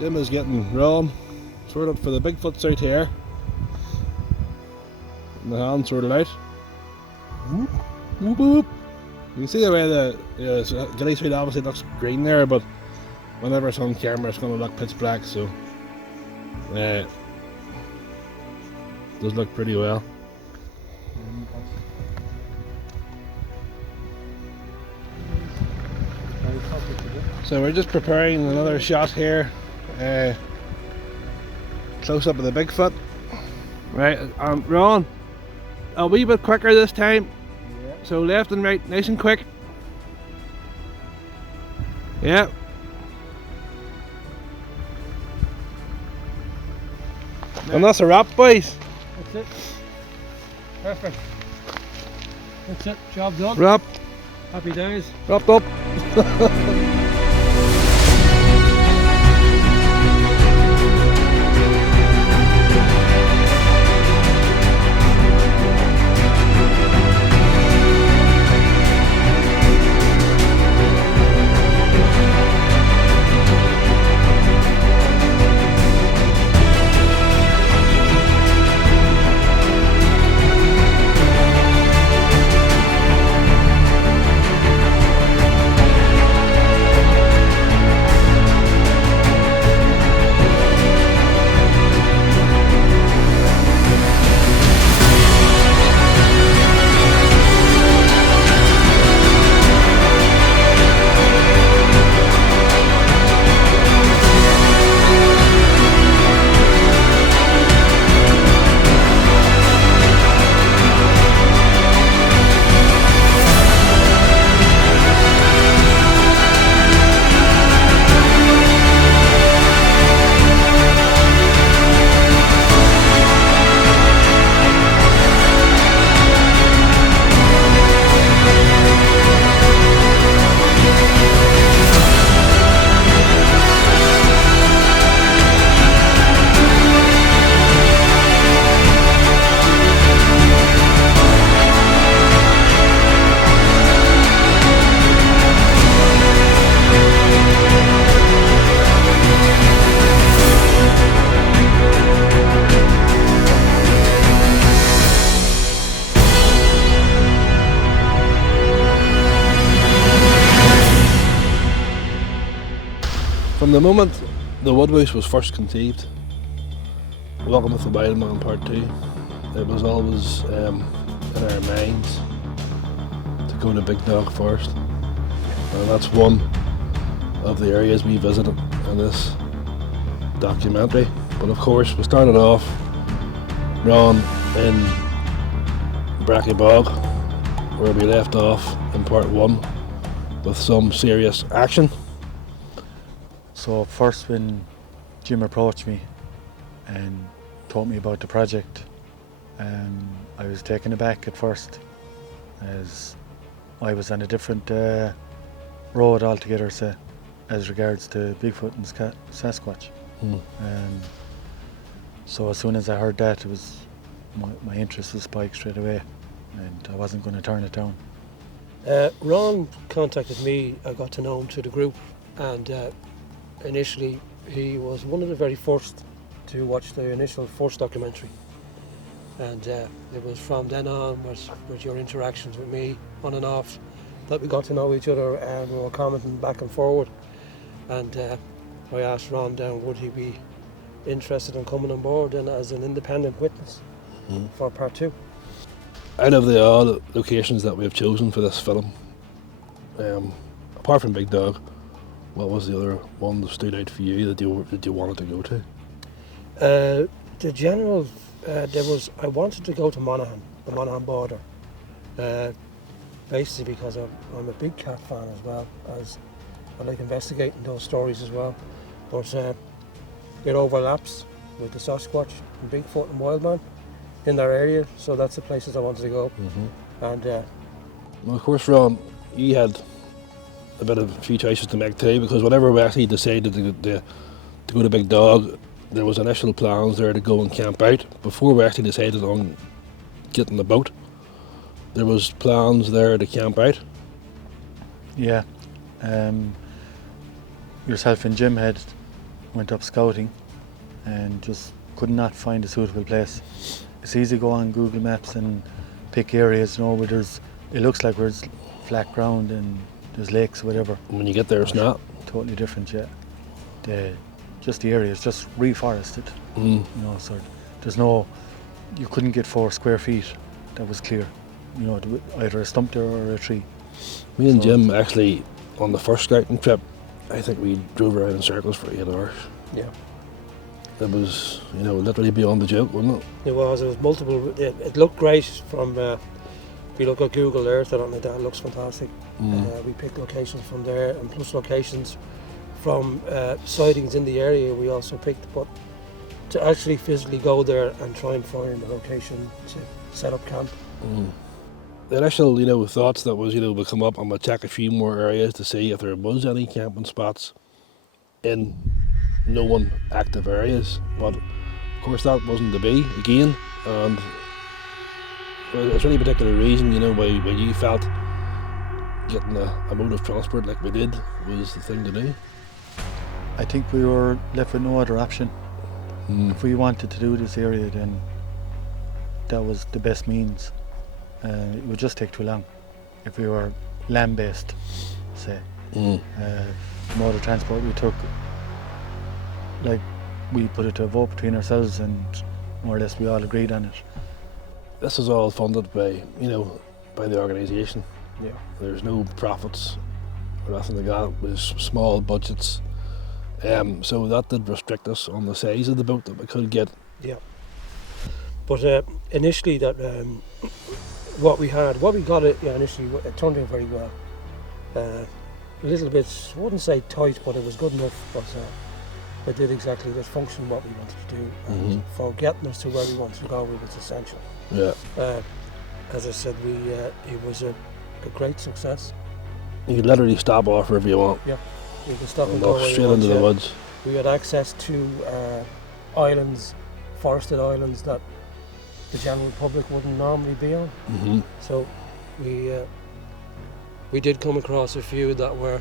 Jim is getting Ron sorted for the Bigfoots out here. And the hand sorted out. Whoop, whoop, whoop. You can see the way the ghillie suit obviously looks green there, but whenever it's on camera it's going to look pitch black, so it does look pretty well. So we're just preparing another shot here, close up of the Bigfoot. Right, Ron, a wee bit quicker this time. Yeah. So left and right, nice and quick. Yeah. And that's a wrap, boys. That's it. Perfect. That's it. Job done. Wrap. Happy days. Wrapped up. From the moment the Woodwose was first conceived, Welcome with the Wild Man Part 2, it was always in our minds to go to Big Dog first, and that's one of the areas we visited in this documentary. But of course we started off Ron in Bracky Bog, where we left off in Part 1 with some serious action. So first when Jim approached me and told me about the project, I was taken aback at first, as I was on a different road altogether as regards to Bigfoot and Sasquatch. So as soon as I heard that, it was my interest was spiked straight away, and I wasn't going to turn it down. Ron contacted me. I got to know him through the group, and initially he was one of the very first to watch the initial first documentary, and it was from then on with your interactions with me on and off that we got to know each other, and we were commenting back and forward, and I asked Ron then would he be interested in coming on board and as an independent witness for Part 2. Out of the all locations that we have chosen for this film, apart from Big Dog, what was the other one that stood out for you that you wanted to go to? The general, I wanted to go to Monaghan, the Monaghan border, basically because I'm a big cat fan as well, as I like investigating those stories as well. But it overlaps with the Sasquatch and Bigfoot and Wildman in their area, so that's the places I wanted to go. And well, of course, Ron, you had a few choices to make too, because whenever we actually decided to go to Big Dog, there was initial plans there to go and camp out. Before we actually decided on getting the boat, there was plans there to camp out. Yeah, yourself and Jim had went up scouting and just could not find a suitable place. It's easy to go on Google Maps and pick areas, where it looks like there's flat ground and there's lakes or whatever. When you get there, it's not. Totally different, yeah. The area is just reforested, so there's you couldn't get 4 square feet that was clear, either a stump there or a tree. Me and Jim actually, on the first scouting trip, I think we drove around in circles for 8 hours. Yeah. It was, literally beyond the joke, wasn't it? It was multiple. It looked great from, if you look at Google Earth and like that, it looks fantastic. We picked locations from there, and plus locations from sightings in the area we also picked, but to actually physically go there and try and find a location to set up camp. The initial, thoughts that was, we'll come up and we'll check a few more areas to see if there was any camping spots in known active areas, but of course that wasn't to be again. And is there any particular reason, why you felt getting a mode of transport like we did was the thing to do? I think we were left with no other option. If we wanted to do this area, then that was the best means. It would just take too long. If we were land-based, say, mode of transport we took, we put it to a vote between ourselves, and more or less we all agreed on it. This is all funded by, by the organisation. Yeah. There's no profits or nothing like that. It was small budgets. So that did restrict us on the size of the boat that we could get. Yeah. But initially, that what we got initially, it turned out very well. A little bit, I wouldn't say tight, but it was good enough. But it did exactly the function what we wanted to do, and for getting us to where we wanted to go, it was essential. Yeah. As I said, it was a great success. You could literally stop off wherever you want. Yeah. You could stop and And go walk where straight you want. into the woods. We had access to islands, forested islands that the general public wouldn't normally be on. So we did come across a few that were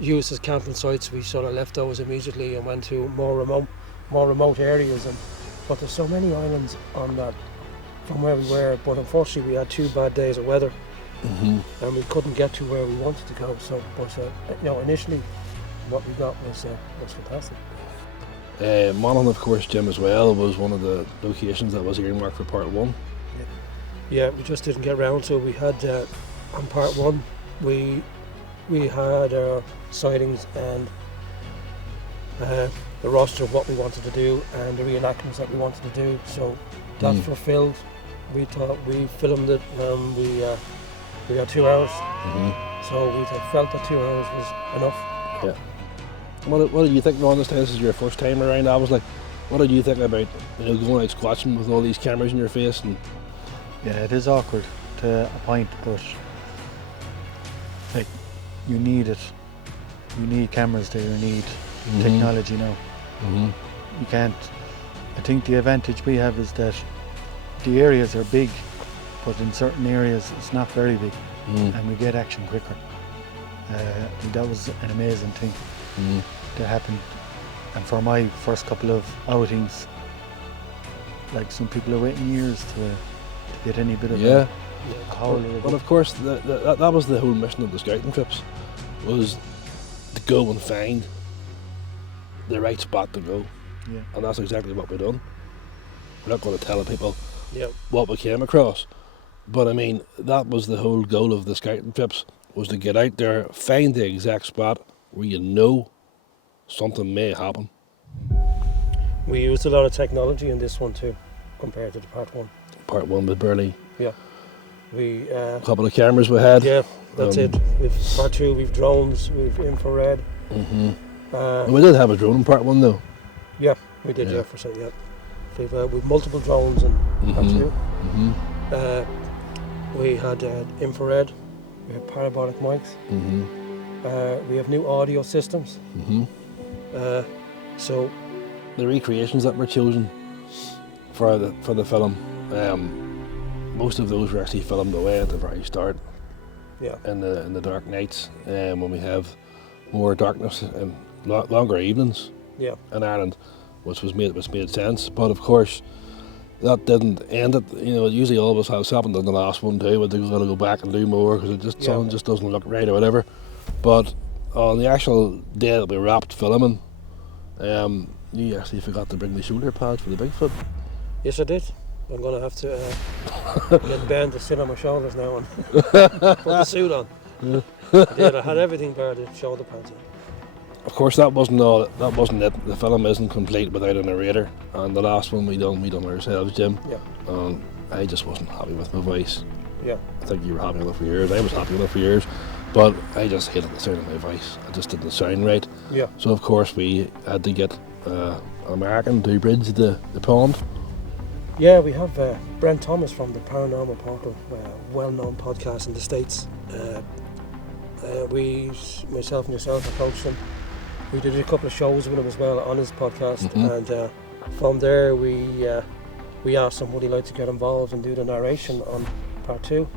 used as camping sites. We sort of left those immediately and went to more remote areas. But there's so many islands on that from where we were. But unfortunately, we had 2 bad days of weather. And we couldn't get to where we wanted to go. So, but initially, what we got was fantastic. Monaghan, of course, Jim, as well, was one of the locations that was earmarked for part 1. Yeah, we just didn't get round to it. We had on part 1, we had our sightings and the roster of what we wanted to do and the reenactments that we wanted to do. So that's fulfilled. We thought we filmed it. We had 2 hours, so we felt that 2 hours was enough. Yeah. What did you think, Ron, this time? This is your first time around. I was like, what did you think about going out squatching with all these cameras in your face? And yeah, it is awkward to a point, but you need it. You need cameras there. You need technology now. You can't. I think the advantage we have is that the areas are big, but in certain areas it's not very big, and we get action quicker. That was an amazing thing that happened. And for my first couple of outings, some people are waiting years to get any bit of a haul. But of course, that was the whole mission of the scouting trips, was to go and find the right spot to go. Yeah. And that's exactly what we've done. We're not going to tell people Yep. what we came across, but I mean, that was the whole goal of the scouting trips, was to get out there, find the exact spot where something may happen. We used a lot of technology in this one too, compared to the part 1. Part 1 was barely We a couple of cameras we had. yeah, that's it. With part 2, we've do we've infrared. And we did have a drone in part 1 though. Yeah, we did. Yeah, for sure. Yeah, we've multiple drones in part 2. We had infrared. We had parabolic mics. We have new audio systems. So the recreations that were chosen for the film, most of those were actually filmed away at the very start. Yeah. In the dark nights, when we have more darkness longer evenings Yeah. in Ireland, which made sense. But of course, that didn't end it. You know, it usually always has happened in the last one too, where they've got to go back and do more because something just doesn't look right or whatever. But on the actual day that we wrapped filming, you actually forgot to bring the shoulder pads for the Bigfoot. Yes, I did. I'm going to have to get Ben to sit on my shoulders now and put the suit on. I did. I had everything bar the shoulder pads on. Of course, that wasn't it. The film isn't complete without a narrator. And the last one we done ourselves, Jim. Yeah. And I just wasn't happy with my voice. Yeah. I think you were happy with it for years. I was happy with it for years. But I just hated the sound of my voice. It just didn't sound right. Yeah. So of course we had to get an American to bridge the pond. Yeah, we have Brent Thomas from the Paranormal Portal, well-known podcast in the States. Myself and yourself approached him. We did a couple of shows with him as well on his podcast, and from there we asked him would he like to get involved and do the narration on part 2.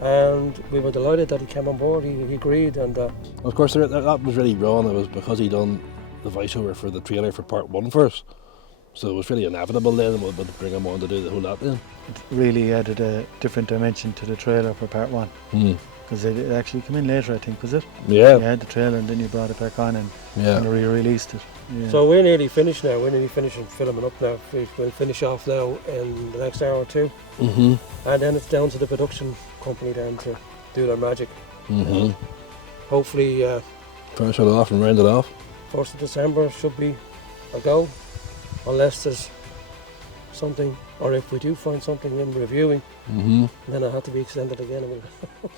And we were delighted that he came on board. He agreed, and of course that was really wrong. It was because he done the voiceover for the trailer for part 1 first. So it was really inevitable then we'd bring him on to do the whole lot then. It really added a different dimension to the trailer for part 1. Because it actually came in later, I think, was it? Yeah. You had the trailer and then you brought it back on and re-released it. Yeah. So we're nearly finished now. We're nearly finishing filming up now. We'll finish off now in the next hour or two. And then it's down to the production company then to do their magic. Hopefully finish it off and round it off. 1st of December should be a go, unless there's something, or if we do find something in reviewing, then it'll have to be extended again.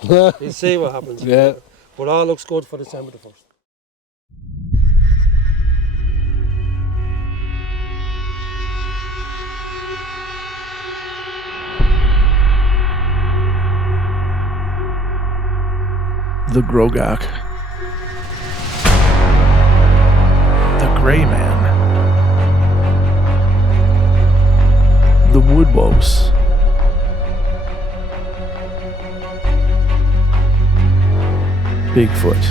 We'll see what happens. Yeah. But all looks good for December the 1st. The Grogak. The Grey Man. The Woodwose. Bigfoot.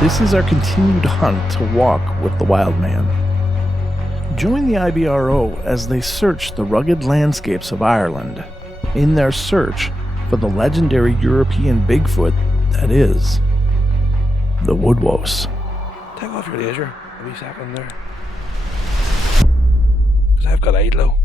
This is our continued hunt to walk with the wild man. Join the IBRO as they search the rugged landscapes of Ireland in their search for the legendary European Bigfoot that is the Woodwose. Take off your laser a wee second there. Because I've got eye glow.